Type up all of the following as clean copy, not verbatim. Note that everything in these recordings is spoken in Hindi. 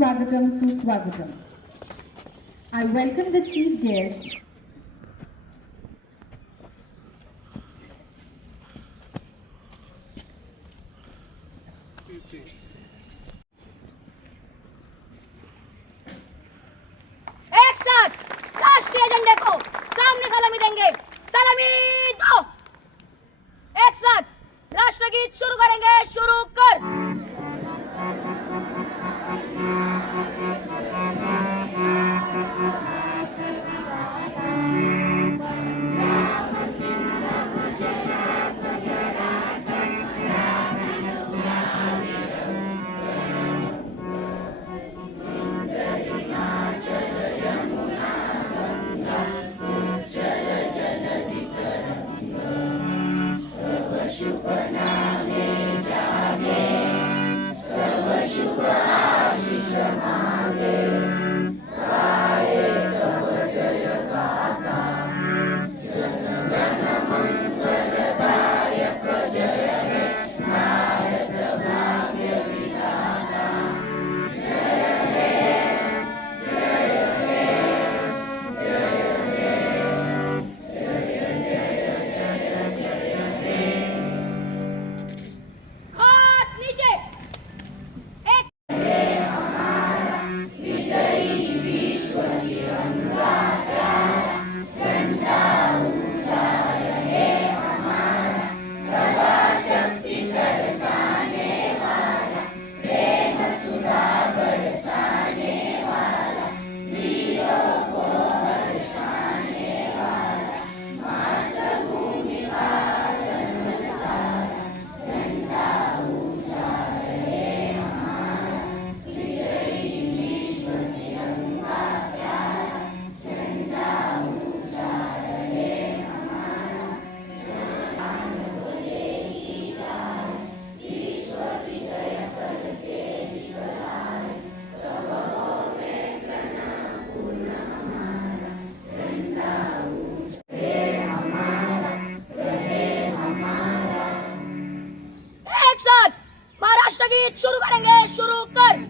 Swagatam Suswagatam. I welcome the chief guest, एक साथ राष्ट्रीय झंडे को सामने सलामी देंगे। सलामी दो। एक साथ राष्ट्रगीत शुरू करेंगे। शुरू कर। गीत शुरू करेंगे। शुरू कर।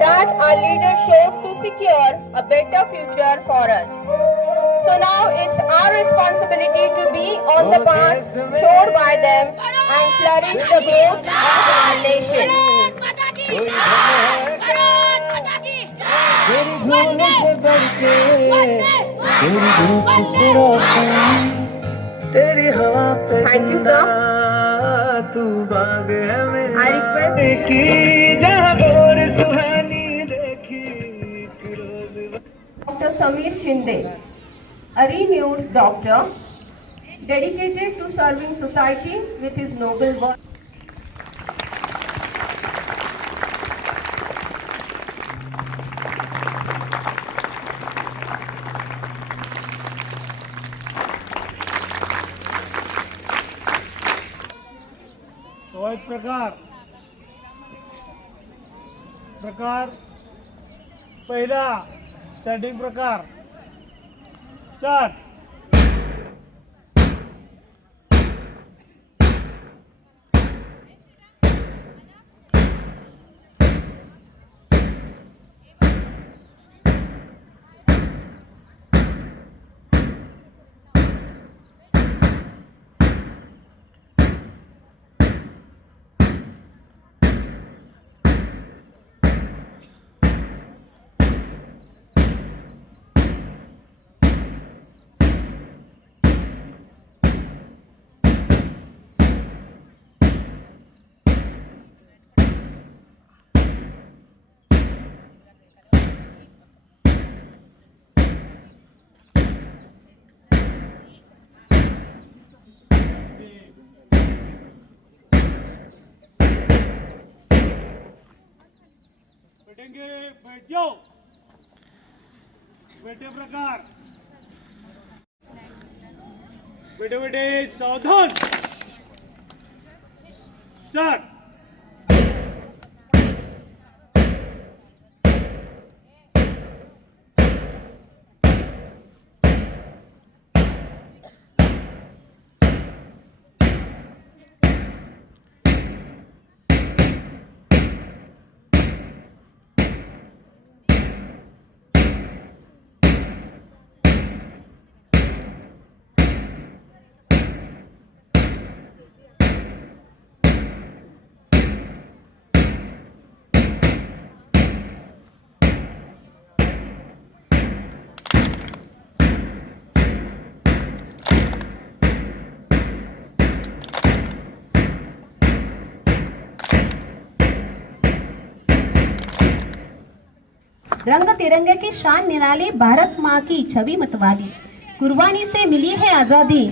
That our leaders showed to secure a better future for us. So now it's our responsibility to be on on the path showed by them and flourish the growth of our nation. तेरी झोली से बढ़ के तेरी धूप से रोशन तेरी हवा पे Thank you, sir. तू बाग है मेरा I request की जहाँ भोर सुहानी देखी एक रोज Dr. Samir Shinde, a renewed doctor dedicated to serving society with his noble work. तो इस प्रकार पहिला स्टँडिंग प्रकार चार बैठेंगे, बैठ जाओ। बैठे प्रकार बैठे बैठे सावधान स्टार्ट रंग तिरंगे की शान निराली, भारत माँ की छवि मतवाली, कुर्बानी से मिली है आजादी,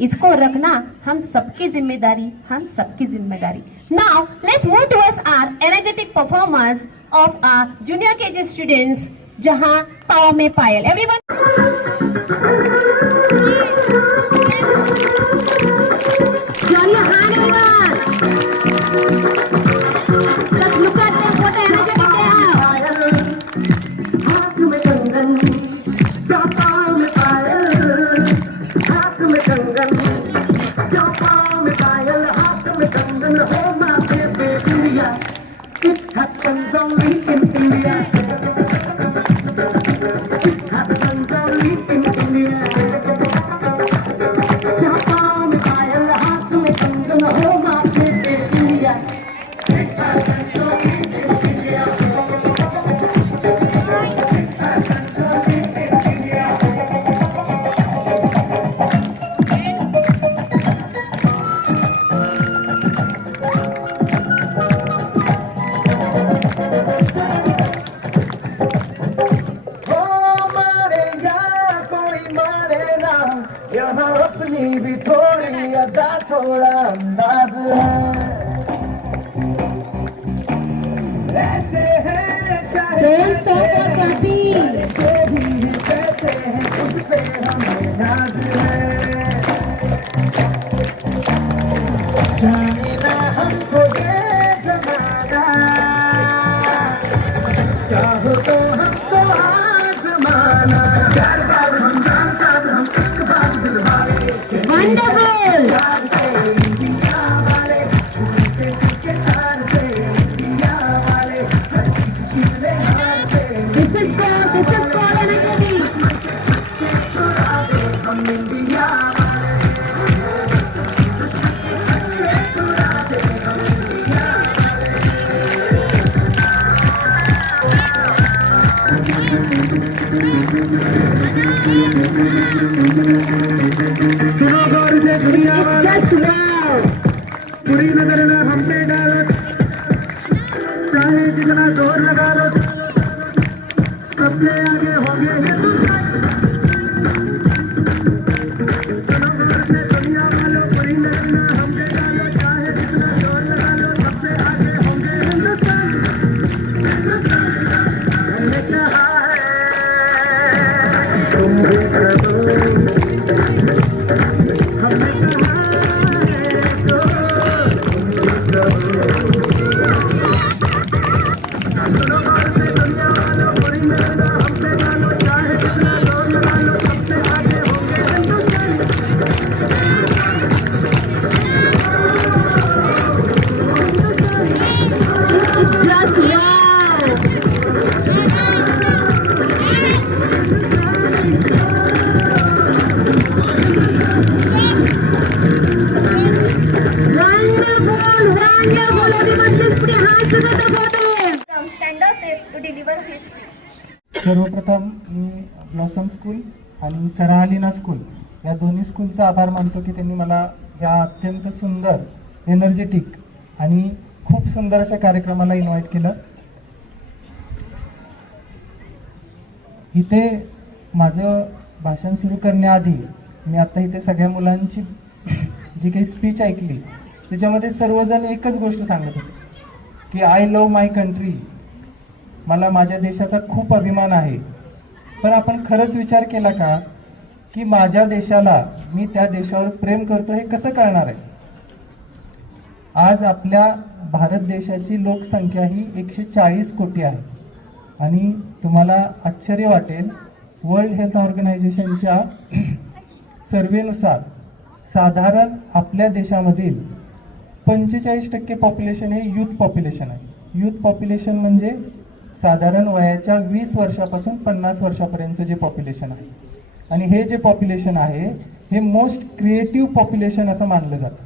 इसको रखना हम सबकी जिम्मेदारी, हम सबकी जिम्मेदारी। Now let's move towards our energetic performance of our junior KG students, जहाँ पाँव में पायल। Everyone Join your hand, everyone. Just look at them, what energetic they are. यहाँ अपनी भी थोड़ी अदा थोड़ा अंदाज है ऐसे हैं चाहे Don't stop for clapping. जो भी कहते हैं उस पे हमें नाज है जाने ना हमको ये जमाना चाहो तो हमको आजमाना चार बार हम जान साथ हम एक बार दिल वाले Wonderful. This is called energy. कोई नजर न हम पे डालो, चाहे जितना जोर लगा लो, सबसे आगे होंगे हिंदुस्तान। सुनो गौर से दुनिया वालों, कोई नजर न हम पे डालो, चाहे जितना जोर लगा लो, सबसे आगे होंगे हिंदुस्तान। मैंने कहा है तुम भी करो, हमने कहा है तो तुम भी करो। सुनो गौर से दुनिया वालों, कोई नजर न हम पे डालो, चाहे जितना जोर लगा लो, सबसे आगे होंगे Hindustan. Stand up to deliver his सर्वप्रथम मी ब्लॉसम स्कूल आणि सराहलीना स्कूल या दोन्ही स्कूलचा आभार मानतो की त्यांनी मला या अत्यंत सुंदर एनर्जेटिक आणि खूप सुंदर अशा कार्यक्रमाला इन्व्हाइट केलं. इथे माझं भाषण सुरू करण्याआधी मी आता इथे सगळ्या मुलांची जी काही स्पीच ऐकली त्याच्यामध्ये सर्वजण एकच गोष्ट सांगत होते की आय लव्ह माय कंट्री, मला माझ्या देशाचा खूप अभिमान आहे. पण आपण खरंच विचार केला का की माझ्या देशाला मी त्या देशावर प्रेम करतो हे कसं कळणार आहे? आज आपल्या भारत देशाची लोकसंख्या ही 140 कोटी आहे आणि तुम्हाला आश्चर्य वाटेल, वर्ल्ड हेल्थ ऑर्गनायझेशनच्या सर्वेनुसार साधारण आपल्या देशामधील 45% पॉप्युलेशन हे यूथ पॉप्युलेशन आहे. यूथ पॉप्युलेशन म्हणजे साधारण वयाच्या 20 वर्षापासून 50 वर्षापर्यंतचं जे पॉप्युलेशन आहे आणि हे जे पॉप्युलेशन आहे हे मोस्ट क्रिएटिव्ह पॉप्युलेशन असं मानलं जातं.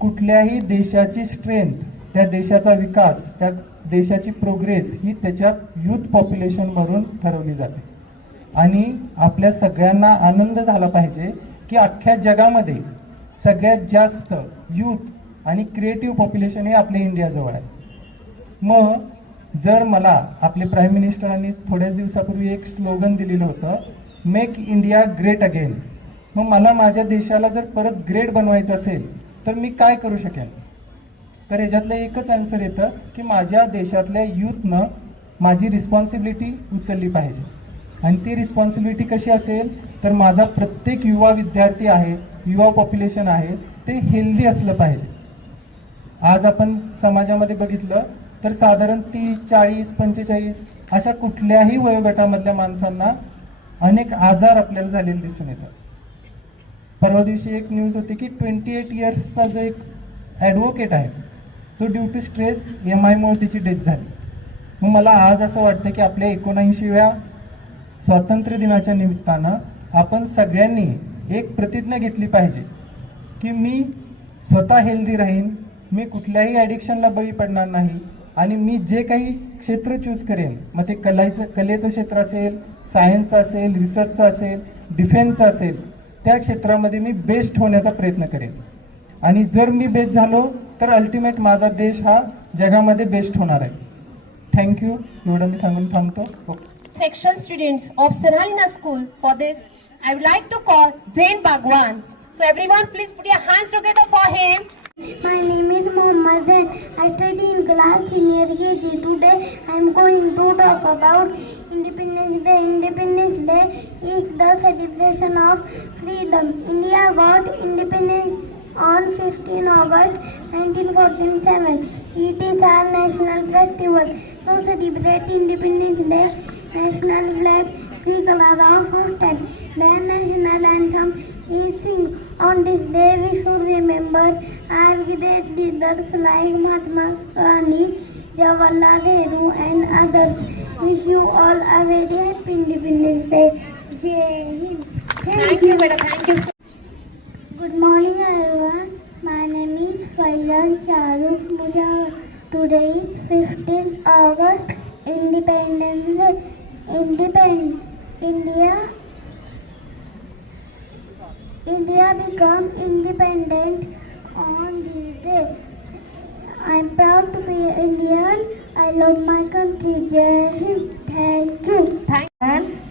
कुठल्याही देशाची स्ट्रेंथ, त्या देशाचा विकास, त्या देशाची प्रोग्रेस ही त्याच्या यूथ पॉप्युलेशनवरून ठरवली जाते. आणि आपल्या सगळ्यांना आनंद झाला पाहिजे की अख्ख्या जगामध्ये सगळ्यात जास्त यूथ आणि क्रिएटिव्ह पॉप्युलेशन हे आपल्या इंडियाजवळ आहे. मग जर मला आपले प्राईम मिनिस्टरांनी थोड्याच दिवसापूर्वी एक स्लोगन दिलेलं होतं, मेक इंडिया ग्रेट अगेन. मग मला माझ्या देशाला जर परत ग्रेट बनवायचं असेल तर मी काय करू शकेन? तर ह्याच्यातलं एकच आन्सर येतं की माझ्या देशातल्या यूथनं माझी रिस्पॉन्सिबिलिटी उचलली पाहिजे. आणि ती रिस्पॉन्सिबिलिटी कशी असेल तर माझा प्रत्येक युवा विद्यार्थी आहे, युवा पॉप्युलेशन आहे, ते हेल्दी असलं पाहिजे. आज आपण समाजामध्ये बघितलं तर साधारण 30, 40, 45 अशा कुठल्याही वयोगटामधल्या माणसांना अनेक आजार आपल्याला झालेले दिसून येतात. परवा दिवशी एक न्यूज होती की 28 इयर्सचा जो एक ॲडव्होकेट आहे तो ड्यू टू स्ट्रेस MIमुळे त्याची डेथ झाली. मग मला आज असं वाटतं की आपल्या 79व्या स्वातंत्र्य दिनाच्या निमित्तानं आपण सगळ्यांनी एक प्रतिज्ञा घेतली पाहिजे की मी स्वतः हेल्दी राहीन, मी कुठल्याही ॲडिक्शनला बळी पडणार नाही आणि मी जे काही क्षेत्र चूज करेन, मग ते कलेचं क्षेत्र असेल, सायन्सचं असेल, रिसर्चचं असेल, डिफेन्सचं असेल, त्या क्षेत्रामध्ये मी बेस्ट होण्याचा प्रयत्न करेन. आणि जर मी बेस्ट झालो तर अल्टिमेट माझा देश हा जगामध्ये बेस्ट होणार आहे. थँक्यू. एवढं मी सांगून थांबतो. Okay. Section students of Sarhalina School. For this, I would like to call Zain Bhagwan. So everyone, please put your hands together for him. My name is Mohammad Zain. I study in class senior KG. Today I am going to talk about Independence Day. Independence Day is the celebration of freedom. India got independence on 15 August 1947. It is our national festival. To celebrate Independence Day, national flag, three colors are hosted. The national anthem is sung. On this day, we should remember our great leaders like Mahatma Gandhi, Jawaharlal Nehru, and others. Wish you all a very happy Independence Day. Jai Hind. Thank you, madam. Thank you. Good morning, everyone. My name is Faizan Shahrukh Mujawar. Today is 15th August, Independence Day. India became independent on this day. I'm proud to be Indian. I love my country. Jai Hind. Thank you.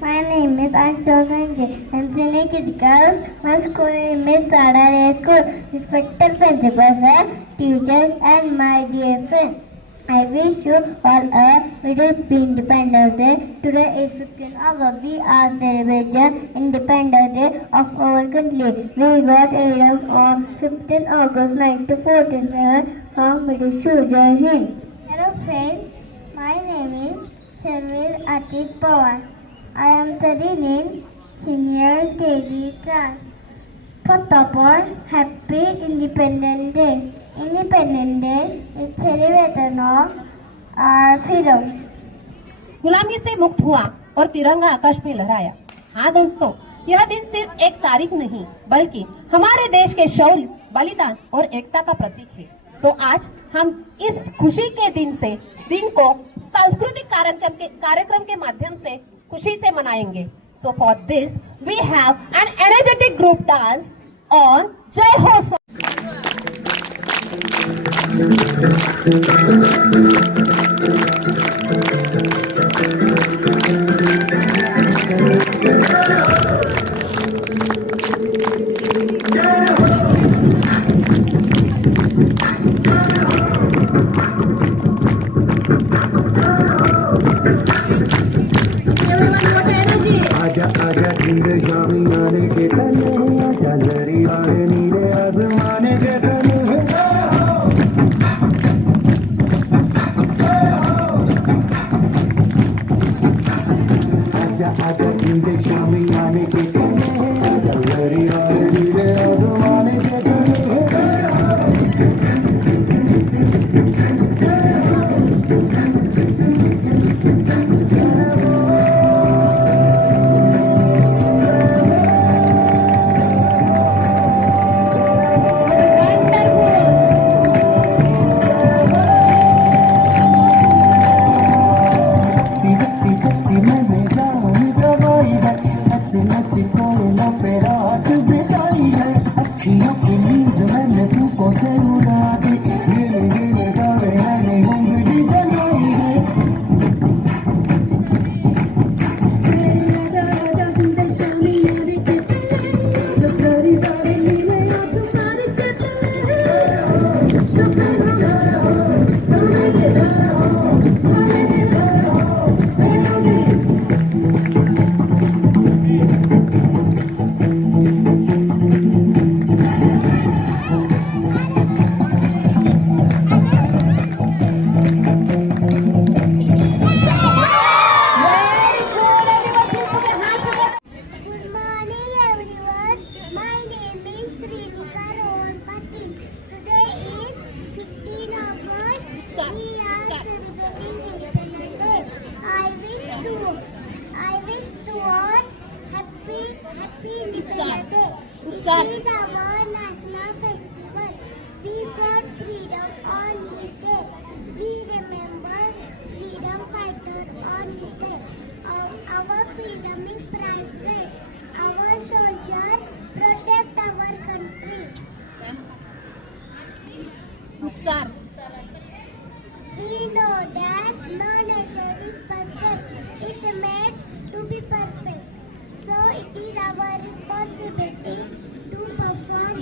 My name is Anshul Sanjay. I'm senior critical. My school name is Sadar School. Respected principal sir, teachers, and my dear friends. I wish you all a very happy Independence Day. Today is 15 August. We are celebrating Independence Day of our country. We got freedom on 15 August 1947 from British Jai Hind. Hello friends, my name is Sharvil Atik Pawar. I am studying in senior KG class. First of all, Happy Independence Day. Independence Day is celebration of our freedom. गुलामी से मुक्त हुआ और तिरंगा आकाश में लहराया। हाँ दोस्तों, यह दिन सिर्फ एक तारीख नहीं बल्कि हमारे देश के शौर्य, बलिदान और एकता का प्रतीक है। तो आज हम इस खुशी के दिन को सांस्कृतिक कार्यक्रम के माध्यम से खुशी से मनाएंगे। So for this we have an energetic group dance on Jai Ho song. आजा आजा इंद्र शामी आने के तने आजा जरी वाले नीले आसमाने के तने आजा आजा इंद्र शामी आने के तने आजा जरी वाले नीले आसमाने के तने It's our national festival. We got freedom on this day. We remember freedom fighters on this day. Our freedom is priceless. Our soldiers protect our country. We know that no nation is perfect. It meant to be perfect. So it is our responsibility to perform our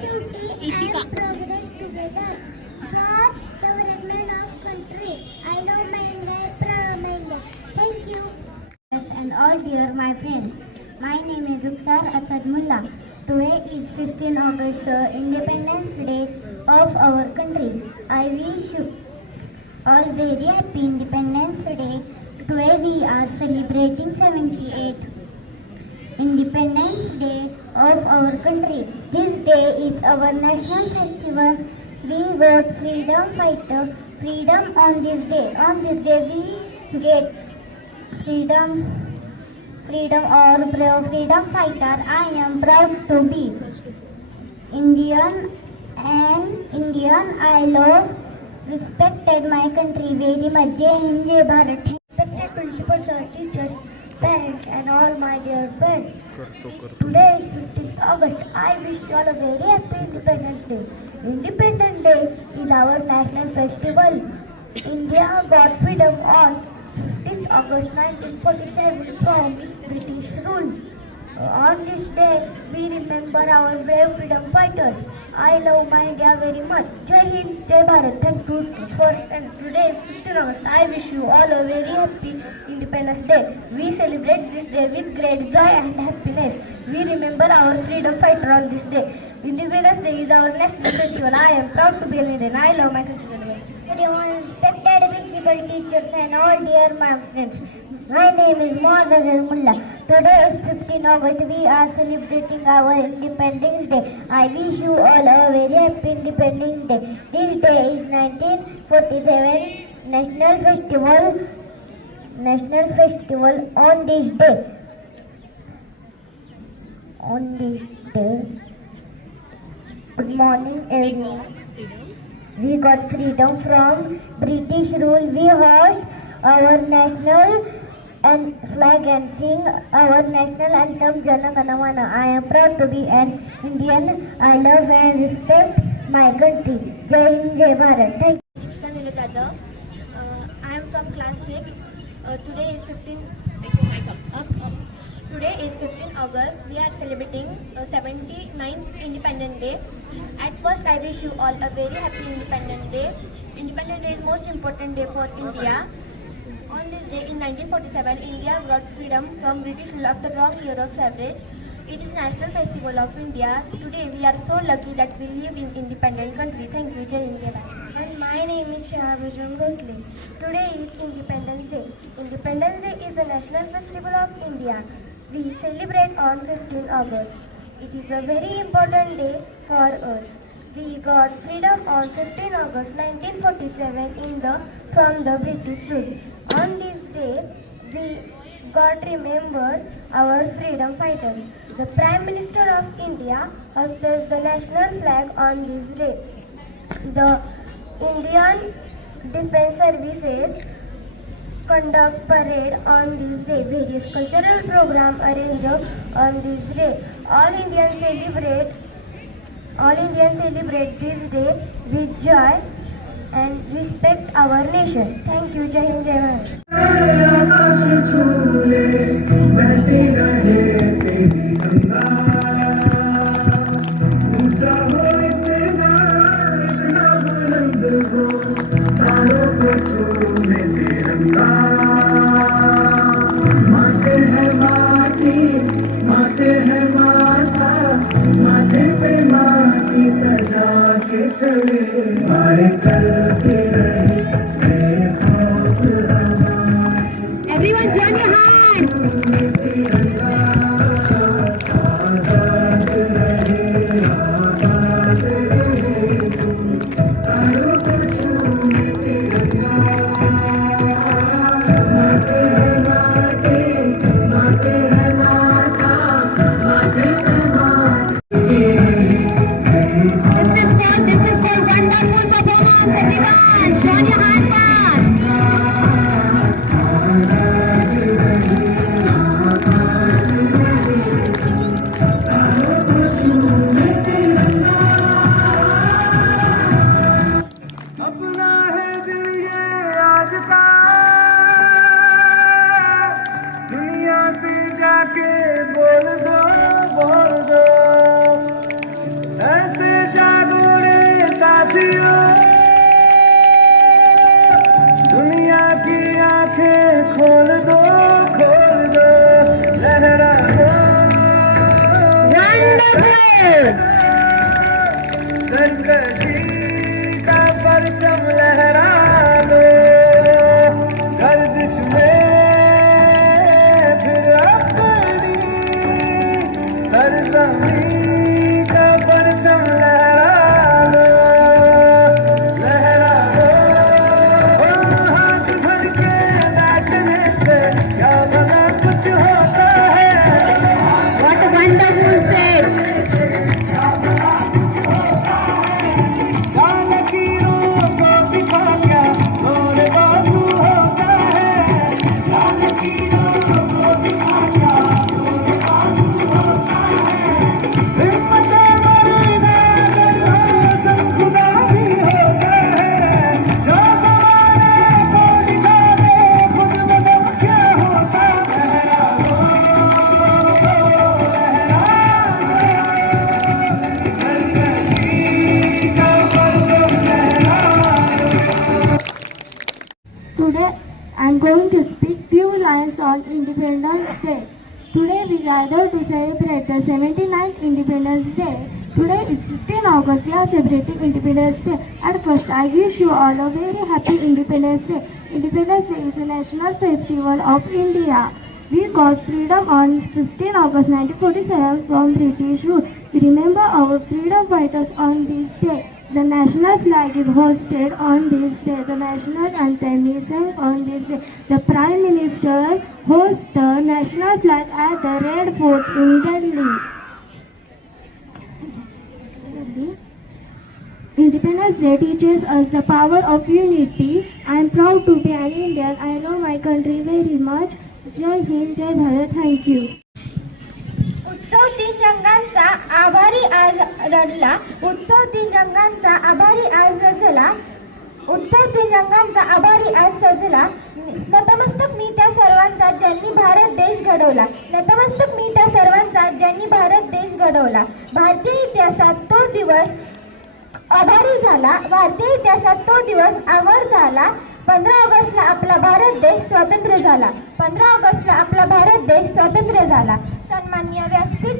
duty and progress together for development of country. I love my India, I proud of my India. Thank you. And all dear my friends, my name is Rukhsar Asad Mullah. Today is 15 August, the Independence Day of our country. I wish you all very happy Independence Day. Today we are celebrating 78th Independence Day of our country. This day is our national festival. We got freedom fighter, freedom on this day. On this day we get freedom or freedom fighter. I am proud to be Indian and Indian. I love, respected my country very much. Jai Hind, Jai Bharat. Respected principals or teachers, parents and all my dear friends. Today is 15th August. I wish you all a very happy Independence Day. Independence Day is our national festival. India got freedom on 15th August 1947 from British rule. On this day, we remember our brave freedom fighters. I love my India very much. Jai Hind, Jai Bharat. Thank you. First, and today is 15th August. I wish you all a very happy Independence Day. We celebrate this day with great joy and happiness. We remember our freedom fighter on this day. Independence Day is our national festival. I am proud to be an Indian. I love my country very much. Everyone, respected principal, teachers, and all dear my friends. My name is Mohammad Mullah. Today is 15 August. We are celebrating our Independence Day. I wish you all a very happy Independence Day. This day is 1947 National Festival. On this day, good morning everyone. We got freedom from British rule. We host our national and flag and sing our national anthem Jana Gana Mana. I am proud to be an Indian. I love and respect my country. Jai Hind, Jai Bharat. Thank you. I am from class 6. Today is 15 August. We are celebrating 79th Independence Day. At first, I wish you all a very happy Independence Day. Independence Day is most important day for India. On this day in 1947, India got freedom from British rule after a long year of slavery. It is National Festival of India. Today we are so lucky that we live in independent country. Thank you, Jai Hind, Jai Bharat. And my name is Shah Bajrang Bhosle. Today is Independence Day. Independence Day is the National Festival of India. We celebrate on 15 August. It is a very important day for us. We got freedom on 15 August 1947 from the British rule. On this day, we got remember our freedom fighters. The Prime Minister of India hoisted the national flag on this day. The Indian Defence Services conduct parade on this day. Various cultural programs arranged on this day. All Indians celebrate this day with joy and respect our nation. Thank you. Jai Hind, Jai Bharat. Everyone join your hands. This is for wonderful performance. Everyone join your hands fast. अपना है दिल ये आज का दुनिया से जाके बोल दो ऐसे जागो रे साथियों दुनिया की आंखें खोल दो लहरा दो सरकशी का परचम लहरा दो गर्दिश में फिर अपनी सरजमी का परचम लहरा दो हाथ भर के नाचने से क्या भला कुछ होता है What a wonderful stage. लकीरों को दिखा क्या जोर बाजू होता है लकीरों को दिखा on Independence Day. Today we gather to celebrate the 79th Independence Day. Today is 15 August. We are celebrating Independence Day. At first, I wish you all a very happy Independence Day. Independence Day is a national festival of India. We got freedom on 15 August 1947 from British rule. We remember our freedom fighters on this day. The national flag is hoisted on this day. The national anthem is sung on this day. The Prime Minister hoists the national flag at the Red Fort in Delhi. Independence Day teaches us the power of unity. I am proud to be an Indian. I love my country very much. Jai Hind, Jai Bharat. Thank you. उत्सव दिन रंगांचा आभारी आज रडला. उत्सव दिन रंगांचा आभारी आज रजला. उत्सव दिन रंगांचा आभारी आज सजला. नतमस्तक मी त्या सर्वांचा ज्यांनी भारत देश घडवला. नतमस्तक मी त्या सर्वांचा ज्यांनी भारत देश घडवला. भारतीय इतिहासात तो दिवस आभारी झाला. भारतीय इतिहासात तो दिवस अमर झाला. 15 ऑगस्टला आपला भारत देश स्वतंत्र झाला. 15 ऑगस्टला आपला भारत देश स्वतंत्र झाला. सन्माननीय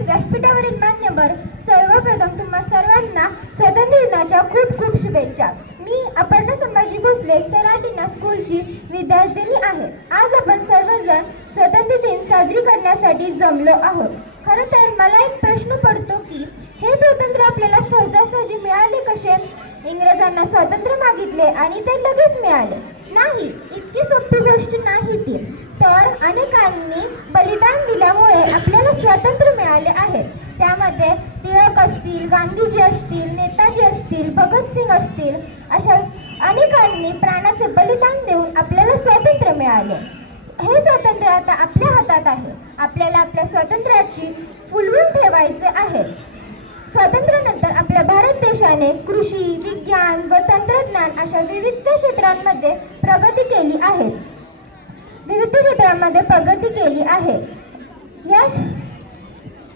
व्यासपीठावरील मान्यवर, सर्वप्रथम तुम्हा सर्वांना स्वातंत्र्य दिनाच्या खूप खूप शुभेच्छा. मी अपर्णा संभाजी भोसले सराटीना स्कूलची विद्यार्थिनी आहे. आज आपण सर्वजण स्वातंत्र्य दिन साजरी करण्यासाठी जमलो आहोत. खरं तर मला एक प्रश्न पडतो की हे स्वातंत्र्य आपल्याला सहजासहजी मिळाले कसे? इंग्रजांना स्वातंत्र्य मागितले आणि ते लगेच मिळाले नाही. इतकी सोपी गोष्ट नाही ती. तर अनेकांनी बलिदान दिल्यामुळे आपल्याला स्वातंत्र्य मिळाले आहे. त्यामध्ये टिळक असतील, गांधीजी असतील, नेताजी असतील, भगतसिंग असतील, अशा अनेकांनी प्राणाचे बलिदान देऊन आपल्याला स्वातंत्र्य मिळाले. हे स्वातंत्र्य आता आपल्या हातात आहे. आपल्याला आपल्या स्वातंत्र्याची फुलवून ठेवायचे आहे. स्वातंत्र्यानंतर आपल्या भारत देशाने कृषी, विज्ञान व तंत्रज्ञान अशा विविध क्षेत्रांमध्ये प्रगती केली आहे. विविध क्षेत्रांमध्ये प्रगती केली आहे. या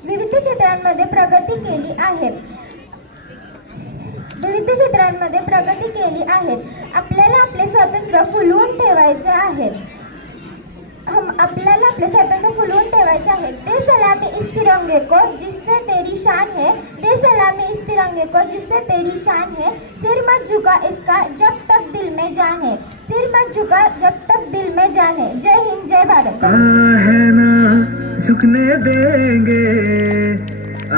विविध क्षेत्रांमध्ये प्रगती केली आहे. विविध क्षेत्रांमध्ये प्रगती केली आहे. आपल्याला आपले स्वातंत्र्य फुलवून ठेवायचे आहे. आपल्याला आपले स्वातंत्र्य फुलवून ठेवायचे आहे. दे सलामी इस तिरंगे को जिससे तेरी शान है. दे सलामी इस तिरंगे को जिससे तेरी शान है. सिर मत झुका इसका जब तक दिल में जान है. सिर मत झुका जब तक दिल में जान है. जय हिंद, जय भारत. है ना झुकने देंगे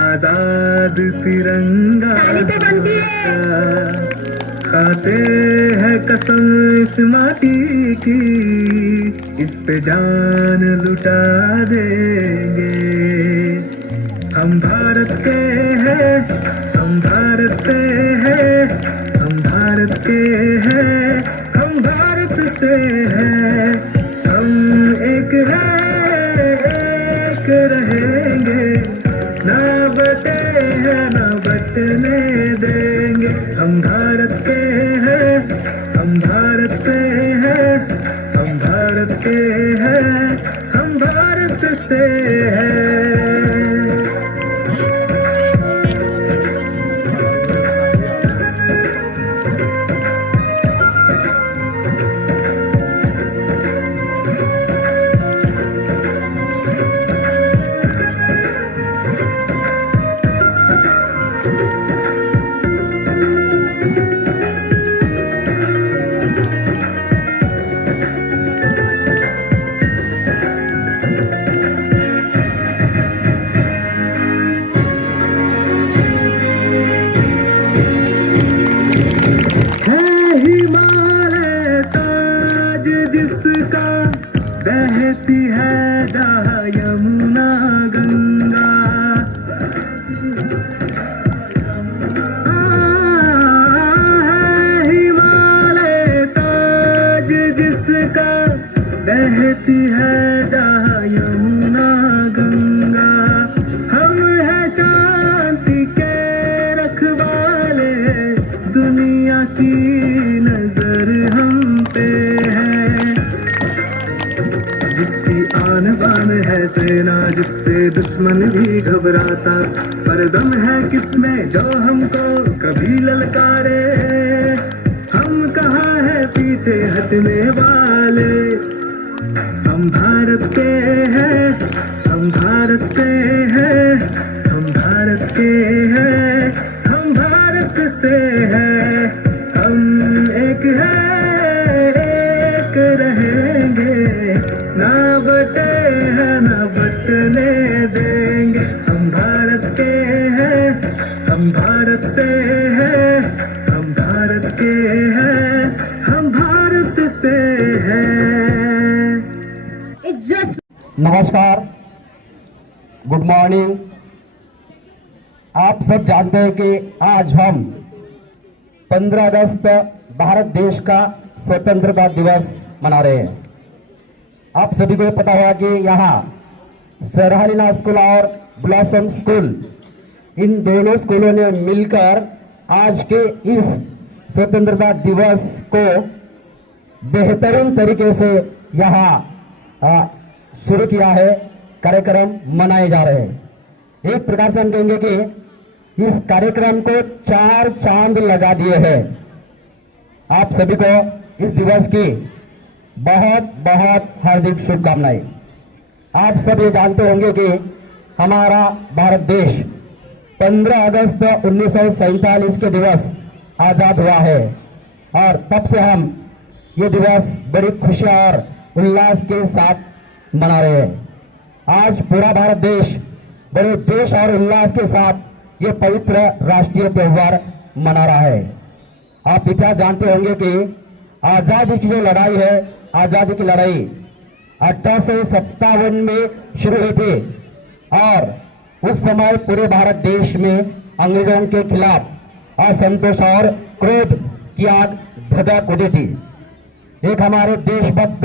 आजाद तिरंगा. खाते हैं कसम इस माटी की, इस पे जान लुटा देंगे. हम भारत के हैं, हम भारत से हैं, हम भारत के हैं, हम भारत से हैं. हम एक हैं, एक रहेंगे. ना बटे हैं, ना बटने देंगे. हम भारत के हैं, हम भारत से हैं, हम भारत के हैं, हम भारत से हैं. बहती है जहाँ यमुना गंगा. है हिमालय ताज जिसका, बहती है जहाँ यमुना गंगा. हम है शांति के रखवाले, दुनिया की नजर हम पे है. जिसकी आन बान है सेना, जिससे दुश्मन भी घबराता. पर दम है किसमें जो हमको कभी ललकारे. हम कहाँ है पीछे हटने वाले. हम भारत के हैं, हम भारत से हैं, हम भारत के हैं, हम भारत से हैं, हम एक हैं, एक रहेंगे, ना बटे हैं ना बटने देंगे। हम भारत के हैं, हम भारत से हैं, हम भारत के हैं, हम भारत से हैं। नमस्कार, गुड मॉर्निंग। आप सब जानते हैं कि आज हम 15 अगस्त भारत देश का स्वतंत्रता दिवस मना रहे हैं। आप सभी को पता होगा कि यहाँ सरहालीना स्कूल और ब्लॉसम स्कूल, इन दोनों स्कूलों ने मिलकर आज के इस स्वतंत्रता दिवस को बेहतरीन तरीके से यहाँ शुरू किया है। कार्यक्रम मनाए जा रहे हैं। एक प्रकार से हम कहेंगे कि इस कार्यक्रम को 4 चांद लगा दिए हैं। आप सभी को इस दिवस की बहुत बहुत हार्दिक शुभकामनाएं। आप सब ये जानते होंगे कि हमारा भारत देश 15 अगस्त 1947 के दिवस आजाद हुआ है और तब से हम ये दिवस बड़ी खुशी और उल्लास के साथ मना रहे हैं। आज पूरा भारत देश बड़े जोश और उल्लास के साथ ये पवित्र राष्ट्रीय त्योहार मना रहा है। आप इतिहास जानते होंगे कि आजादी की जो लड़ाई है, आजादी की लड़ाई 1857 में शुरू हुई थी और उस समय पूरे भारत देश में अंग्रेजों के खिलाफ असंतोष और क्रोध की आग धधक उठी थी। एक हमारे देशभक्त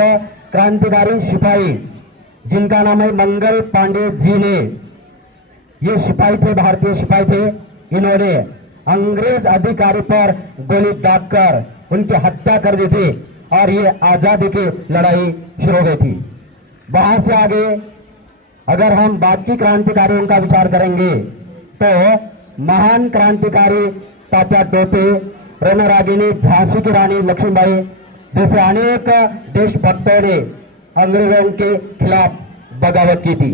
क्रांतिकारी सिपाही जिनका नाम है मंगल पांडे जी ने, ये सिपाही थे, भारतीय सिपाही थे, इन्होंने अंग्रेज अधिकारी पर गोली दागकर उनकी हत्या कर दी थी और ये आजादी की लड़ाई शुरू हो गई थी। वहां से आगे अगर हम बाकी क्रांतिकारियों का विचार करेंगे तो महान क्रांतिकारी तात्या टोपे, रणरागिनी झांसी की रानी लक्ष्मीबाई जैसे अनेक देशभक्तों ने अंग्रेजों के खिलाफ बगावत की थी।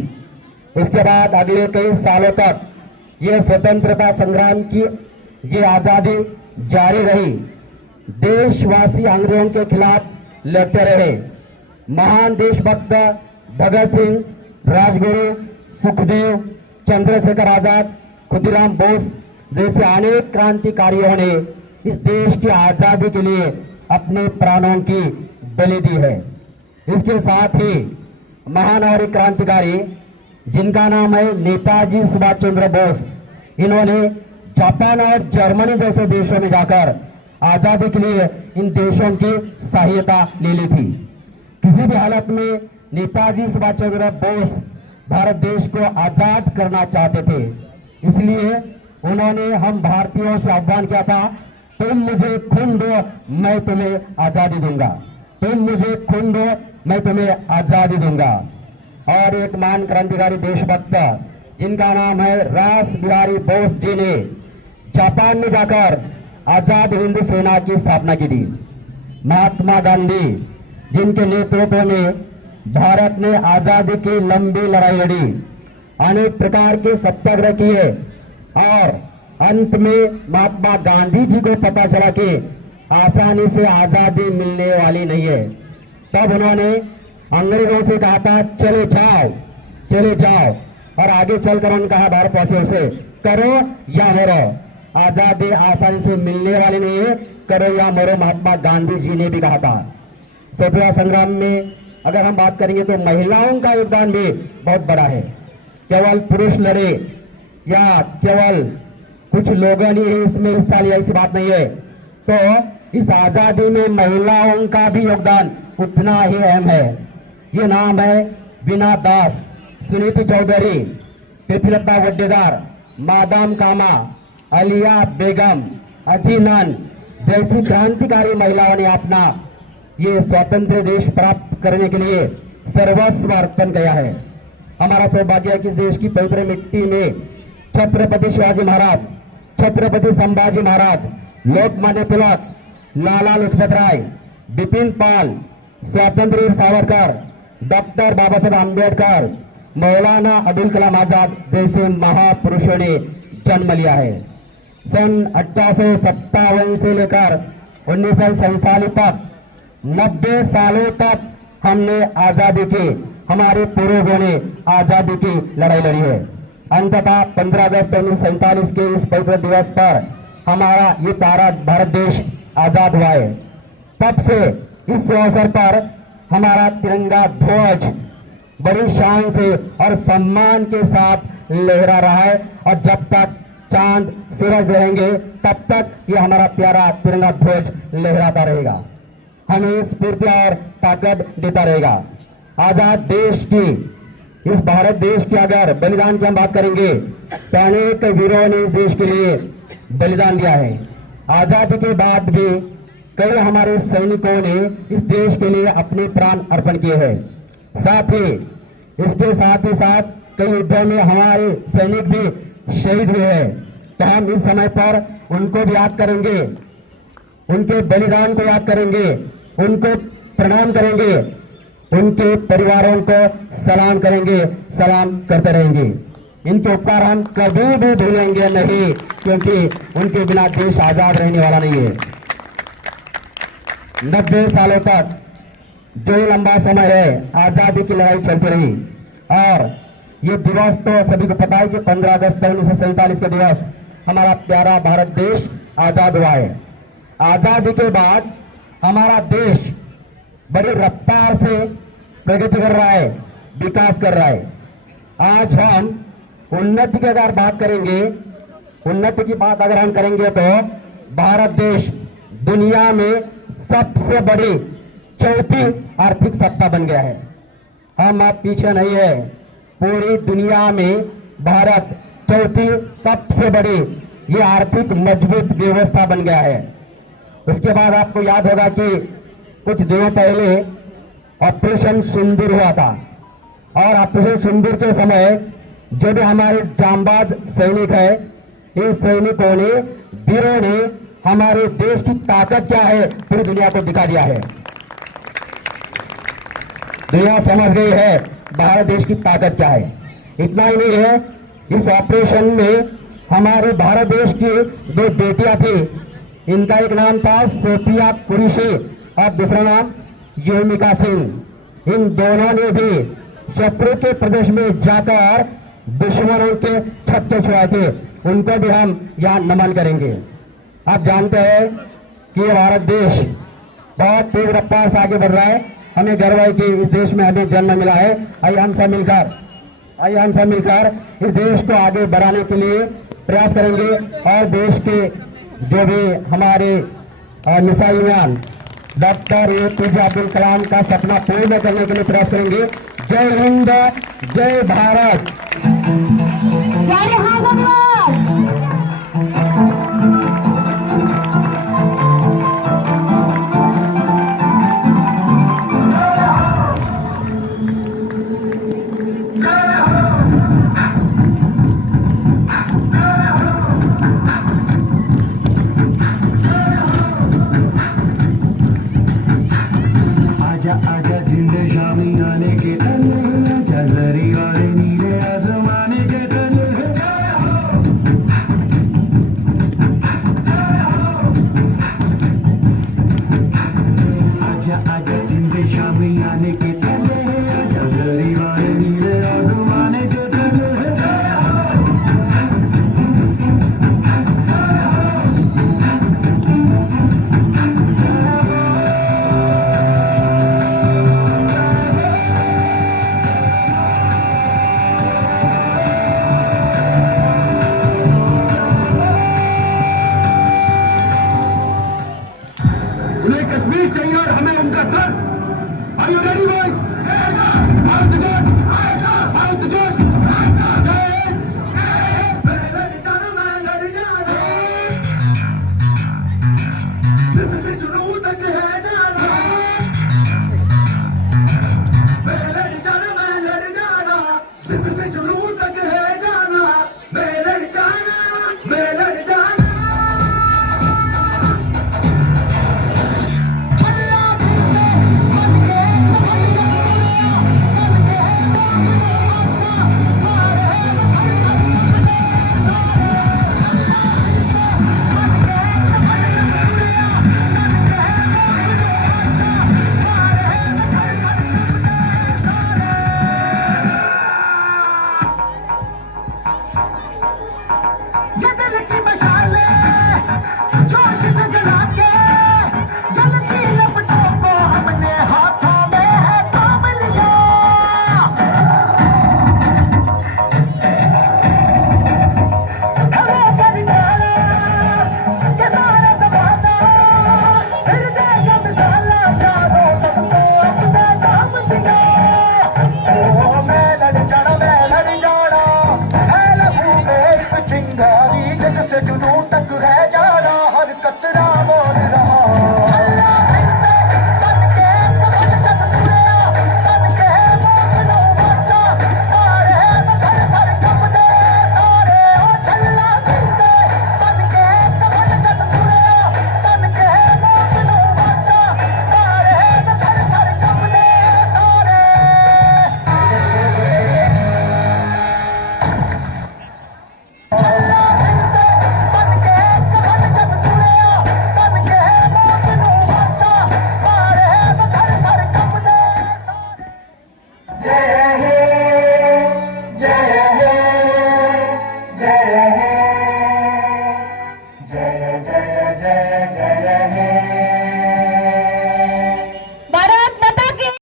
इसके बाद अगले कई सालों तक ये स्वतंत्रता संग्राम की ये आजादी जारी रही। देशवासी अंग्रेजों के खिलाफ लड़ते रहे। महान देशभक्त भगत सिंह, राजगुरु, सुखदेव, चंद्रशेखर आजाद, खुदीराम बोस जैसे अनेक क्रांतिकारियों ने इस देश की आजादी के लिए अपने प्राणों की बलि दी है। इसके साथ ही महान और क्रांतिकारी जिनका नाम है नेताजी सुभाष चंद्र बोस, इन्होंने जापान और जर्मनी जैसे देशों में जाकर आजादी के लिए इन देशों की सहायता ले ली थी। किसी भी हालत में नेताजी सुभाष चंद्र बोस भारत देश को आजाद करना चाहते थे, इसलिए उन्होंने हम भारतीयों से आह्वान किया था, तुम मुझे खून दो मैं तुम्हें आजादी दूंगा, तुम मुझे खून दो मैं तुम्हें आजादी दूंगा। और एक महान क्रांतिकारी देशभक्त जिनका नाम है रास बिहारी बोस जी ने जापान में जाकर आजाद हिंद सेना की स्थापना की थी। महात्मा गांधी जिनके नेतृत्व में भारत ने आजादी की लंबी लड़ाई लड़ी, अनेक प्रकार के सत्याग्रह किए और अंत में महात्मा गांधी जी को पता चला कि आसानी से आजादी मिलने वाली नहीं है। तब उन्होंने अंग्रेजों से कहा था चले जाओ, चले जाओ, और आगे चलकर उन्होंने कहा भारतवासियों से करो या मरो, आजादी आसानी से मिलने वाली नहीं है, करो या मरो। महात्मा गांधी जी ने भी कहा था। स्वतंत्रता संग्राम में अगर हम बात करेंगे तो महिलाओं का योगदान भी बहुत बड़ा है। केवल पुरुष लड़े या केवल कुछ लोगों ने इसमें हिस्सा लिया ऐसी बात नहीं है। तो इस आजादी में महिलाओं का भी योगदान उतना ही अहम है। ये नाम है बीना दास, सुनीति चौधरी, पृथ्वीलता वड्डेदार, मादाम कामा, अलिया बेगम, अजीनन जैसी क्रांतिकारी महिलाओं ने अपना ये स्वतंत्र देश प्राप्त करने के लिए सर्वस्व अर्पण किया है। हमारा सौभाग्य है कि इस देश की पवित्र मिट्टी में छत्रपति शिवाजी महाराज, छत्रपति संभाजी महाराज, लोकमान्य तिलक, लाला लजपत राय, बिपिन पाल, स्वतंत्र वीर सावरकर, डॉक्टर बाबा साहेब आंबेडकर, मौलाना अबुल कलाम आजाद जैसे महापुरुषों ने जन्म लिया है। सन 1857 से लेकर 1947 तक 90 सालों तक हमने आजादी की, हमारे पूर्वजों ने आजादी की लड़ाई लड़ी है। अंततः 15 अगस्त 1947 के इस पवित्र दिवस पर हमारा ये प्यारा भारत देश आजाद हुआ है। तब से इस अवसर पर हमारा तिरंगा ध्वज बड़ी शान से और सम्मान के साथ लहरा रहा है, और जब तक चांद सूरज रहेंगे तब तक ये हमारा प्यारा तिरंगा ध्वज लहराता रहेगा, हमें स्फूर्ति और ताकत देता रहेगा। आजाद देश की, इस भारत देश की अगर बलिदान की हम बात करेंगे तो अनेक वीरों ने इस देश के लिए बलिदान दिया है। आजादी के बाद भी कई हमारे सैनिकों ने इस देश के लिए अपने प्राण अर्पण किए हैं। साथ ही इसके साथ ही साथ कई युद्धों में हमारे सैनिक भी शहीद हुए हैं। तो हम इस समय पर उनको भी याद करेंगे, उनके बलिदान को याद करेंगे, उनको प्रणाम करेंगे, उनके परिवारों को सलाम करेंगे, सलाम करते रहेंगे। इनके उपकार हम कभी भी भूलेंगे नहीं, क्योंकि उनके बिना देश आजाद रहने वाला नहीं है। 90 सालों तक जो लंबा समय है आजादी की लड़ाई चलती रही, और ये दिवस तो सभी को पता है कि 15 अगस्त 1947 के दिवस हमारा प्यारा भारत देश आजाद हुआ है। आजादी के बाद हमारा देश बड़ी रफ्तार से प्रगति कर रहा है, विकास कर रहा है। आज हम उन्नति की अगर बात करेंगे, उन्नति की बात अगर हम करेंगे तो भारत देश दुनिया में सबसे बड़ी चौथी आर्थिक सत्ता बन गया है। हम आप पीछे नहीं है, पूरी दुनिया में भारत चौथी सबसे बड़ी ये आर्थिक मजबूत व्यवस्था बन गया है। उसके बाद आपको याद होगा कि कुछ दिनों पहले ऑपरेशन सिंदूर हुआ था, और ऑपरेशन सिंदूर के समय जो भी हमारे जांबाज सैनिक है, इन सैनिकों ने, वीरों ने हमारे देश की ताकत क्या है पूरी दुनिया को दिखा दिया है। दुनिया समझ गई है भारत देश की ताकत क्या है। इतना ही नहीं है, इस ऑपरेशन में हमारे भारत देश की 2 बेटियां थी, इनका एक नाम था सोफिया कुरैशी और दूसरा नाम योमिका सिंह। इन दोनों ने भी शत्रु के प्रदेश में जाकर दुश्मनों के छक्के छुड़ाए थे, उनको भी हम यहाँ नमन करेंगे। आप जानते हैं कि ये भारत देश बहुत तेज रफ्तार से आगे बढ़ रहा है। हमें गर्व है कि इस देश में हमें जन्म मिला है। आइए हम सब मिलकर इस देश को आगे बढ़ाने के लिए प्रयास करेंगे, और देश के जो भी हमारे missile man doctor APJ Abdul Kalam का सपना पूर्ण करने के लिए प्रयास करेंगे। जय हिंद, जय भारत, जय भारत। आजा आजा जिंदे शामी आने के तले, आजा जरी वाले नीले आसमाने के तले, ये दिल की मशाले जोश से जला के जलती लपटों को हमने हाथों में है थाम लिया। हवा पर डाला के सारा दबाना फिर देगा मिसाला चारों सबको अपना काम दिया। ओ मैं लड़ जाना है लहू में एक चिंगारी जग से जुनून तक है जाना हर कतरा बोल रहा। जय जय जय जय